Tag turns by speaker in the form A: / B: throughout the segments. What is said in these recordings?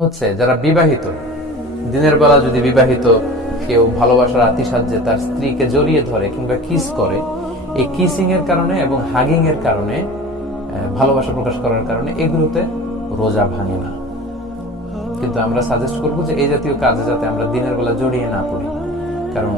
A: হচ্ছে যারা বিবাহিত, দিনের বেলা যদি বিবাহিত কেউ ভালোবাসার আতিসাহ্যে তার স্ত্রীকে জড়িয়ে ধরে কিংবা কিস করে, এই কিসিং এর কারণে এবং হাগিং এর কারণে ভালোবাসা প্রকাশ করার কারণে এগুলোতে রোজা ভাঙে না। কিন্তু আমরা সাজেস্ট করব যে এই জাতীয় কাজে যাতে আমরা দিনের বেলা জড়িয়ে না পড়ি। কারণ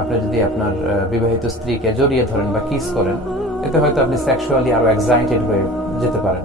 A: আপনি যদি আপনার বিবাহিত স্ত্রীকে জড়িয়ে ধরেন বা কিস করেন, এতে হয়তো আপনি সেক্সুয়ালি আরও এক্সাইটেড হয়ে যেতে পারেন।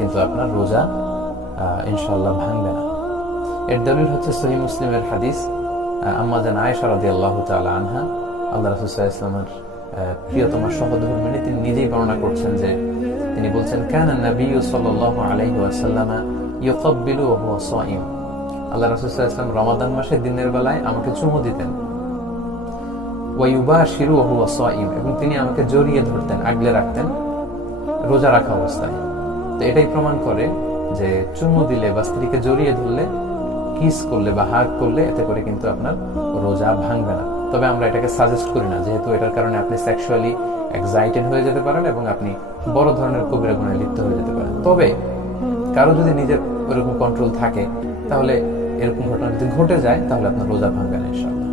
A: কিন্তু আপনার রোজা আহ, ইনশাআল্লাহ ভাঙবে না। এর দলিল হচ্ছে সহি মুসলিমের হাদিস আহ, আম্মা জান আয়েশা আনহা আল্লাহ রাসূল সাল্লাল্লাহু আলাইহি ওয়াসাল্লামের আহ, প্রিয়তমা সহধর্মিণী তিনি নিজেই বর্ণনা করছেন যে তিনি বলছেন কানা নবিয়্যু সাল্লাল্লাহু আলাইহি ওয়াসাল্লাম ইউকাব্বিলু ওয়া সাইম আল্লাহ সাল্লাল্লাহু আলাইহি রমাদান মাসে দিনের বেলায় আমাকে চুমু দিতেন। ওয়াইবাশিরু ওয়া হুয়া সাইম এবং তিনি আমাকে জড়িয়ে ধরতেন আগলে রাখতেন রোজা রাখা অবস্থায়। তো এটাই প্রমাণ করে যে চুমু দিলে বা স্ত্রীকে জড়িয়ে ধরলে, কিস করলে বা হাগ করলে, এতে করে কিন্তু আপনার রোজা ভাঙবে না। তবে আমরা এটাকে সাজেস্ট করি না, যেহেতু এটার কারণে আপনি সেক্সুয়ালি এক্সাইটেড হয়ে যেতে পারেন এবং আপনি বড় ধরনের কবিরা গুণে লিপ্ত হয়ে যেতে পারেন। তবে কারও যদি নিজের ওরকম কন্ট্রোল থাকে, তাহলে এরকম ঘটনা যদি ঘটে যায়, তাহলে আপনার রোজা ভাঙবে না, ইনশাআল্লাহ।